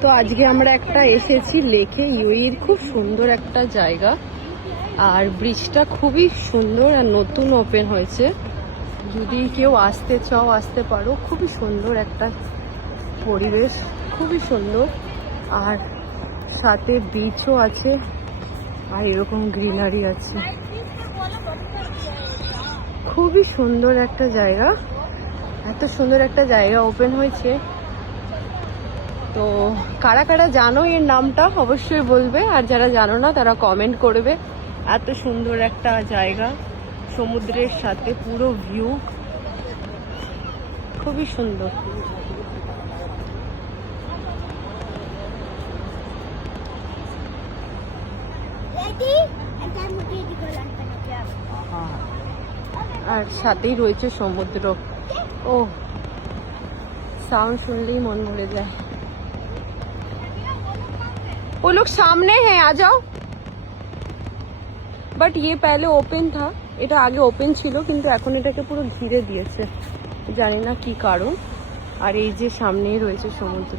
তো আজকে আমরা একটা এসেছি লেকে ইউইর, খুব সুন্দর একটা জায়গা। আর ব্রিজটা খুবই সুন্দর আর নতুন ওপেন হয়েছে। যদি কেউ আসতে চাও আসতে পারো, খুবই সুন্দর একটা পরিবেশ, খুবই সুন্দর। আর সাথে বিচও আছে আর এরকম গ্রিনারি আছে, খুবই সুন্দর একটা জায়গা। এত সুন্দর একটা জায়গা ওপেন হয়েছে। তো কারা কারা জানো এর নামটা অবশ্যই বলবে, আর যারা জানো না তারা কমেন্ট করবে। এত সুন্দর একটা জায়গা, সমুদ্রের সাথে পুরো ভিউ, খুবই সুন্দর। আর সাথেই রয়েছে সমুদ্র। ও साउंड सुनले ही मन भरे जाए। वो लोग सामने हैं, आ जाओ। बट ये पहले ओपन था, এটা আগে ওপেন ছিল কিন্তু এখন এটাকে পুরো ঘিরে দিয়েছে, জানি না কি কারণ। আর এই যে সামনেই রয়েছে সমুদ্র।